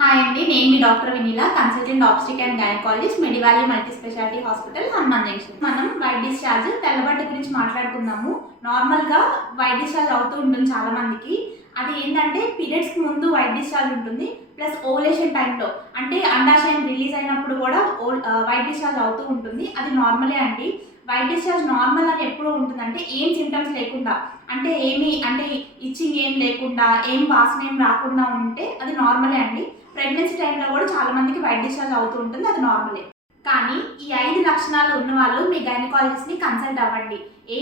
Hi అండి, నేను మీ doctor Vineela, consultant obstetric and gynaecologist, Medivalley multi speciality hospital, Hanuman junction. మనం వైట్ డిశ్చార్జ్, తెల్లబట్ట గురించి మాట్లాడుకుందాము. నార్మల్గా వైట్ డిశ్చార్జ్ అవుతూ ఉంటుంది చాలా మందికి. అది ఏంటంటే పీరియడ్స్కి ముందు వైట్ డిశ్చార్జ్ ఉంటుంది, ప్లస్ ఓవులేషన్ టైంలో అంటే అండాశయం రిలీజ్ అయినప్పుడు కూడా వైట్ డిశ్చార్జ్ అవుతూ ఉంటుంది. అది నార్మలే అండి. వైట్ డిశ్చార్జ్ నార్మల్ అని ఎప్పుడు ఉంటుందంటే ఏం సింటమ్స్ లేకుండా, అంటే ఇచ్చింగ్ ఏం లేకుండా, ఏం వాసన ఏం రాకుండా ఉంటే అది నార్మలే అండి. ప్రెగ్నెన్సీ టైంలో కూడా చాలా మందికి వైట్ డిశ్చార్జ్ అవుతూ ఉంటుంది, అది నార్మలే. కానీ ఈ 5 లక్షణాలు ఉన్న వాళ్ళు మీ గైనకాలజిస్ట్ని కన్సల్ట్ అవ్వండి. ఈ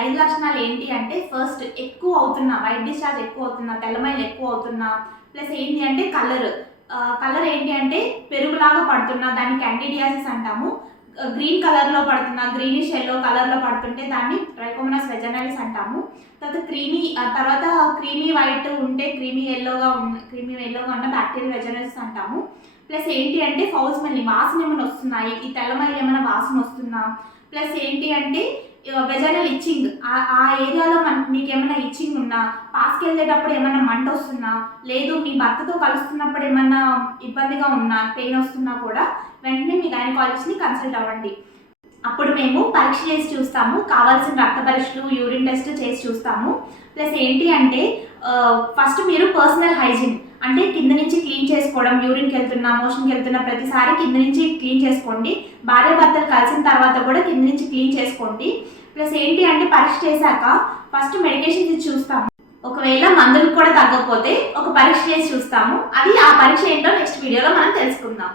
5 లక్షణాలు ఏంటి అంటే, ఫస్ట్ ఎక్కువ అవుతున్నా, వైట్ డిశ్చార్జ్ ఎక్కువ అవుతున్నా, తెల్లమైలు ఎక్కువ అవుతున్నా, ప్లస్ ఏంటి అంటే కలర్ ఏంటి అంటే పెరుగులాగా పడుతున్నా, దాన్ని క్యాండిడియాసిస్ అంటాము. గ్రీన్ కలర్లో పడుతున్నా, గ్రీనిష్ ఎల్లో కలర్లో పడుతుంటే దాన్ని ట్రైకోమోనాస్ వెజైనాలిస్ అంటాము. తర్వాత క్రీమీ వైట్ ఉంటే క్రీమీ ఎల్లోగా ఉన్న బ్యాక్టీరియల్ వెజైనాలిస్ అంటాము. ప్లస్ ఏంటి అంటే ఫౌల్ స్మెల్లింగ్, వాసన ఏమైనా వస్తున్నాయి, ఈ తెల్లమైలు ఏమైనా వాసన వస్తున్నా, ప్లస్ ఏంటి అంటే వెజైనల్ ఇచ్చింగ్, ఆ ఏరియాలో మీకు ఏమైనా ఇచ్చింగ్ ఉన్నా, పాస్కి వెళ్ళేటప్పుడు ఏమైనా మంట వస్తున్నా, లేదు మీ భర్తతో కలుస్తున్నప్పుడు ఏమైనా ఇబ్బందిగా ఉన్నా, పెయిన్ వస్తున్నా కూడా వెంటనే మీ గైనకాలజిస్ట్ని కన్సల్ట్ అవ్వండి. అప్పుడు మేము పరీక్ష చేసి చూస్తాము, కావాల్సిన రక్త పరీక్షలు, యూరిన్ టెస్ట్ చేసి చూస్తాము. ప్లస్ ఏంటి అంటే ఫస్ట్ మీరు పర్సనల్ హైజీన్ అంటే కింద నుంచి క్లీన్ చేసుకోవడం, యూరిన్కి వెళ్తున్నా, మోషన్కి వెళ్తున్నా ప్రతిసారి కింద నుంచి క్లీన్ చేసుకోండి. భార్యాభర్తలు కలిసిన తర్వాత కూడా కింద నుంచి క్లీన్ చేసుకోండి. ప్లస్ ఏంటి అంటే పరీక్ష చేశాక ఫస్ట్ మెడికేషన్స్ ఇచ్చి చూస్తాము. ఒకవేళ మందులకు కూడా తగ్గకపోతే ఒక పరీక్ష చేసి చూస్తాము. అది ఆ పరీక్ష ఏంటో నెక్స్ట్ వీడియోలో మనం తెలుసుకుందాం.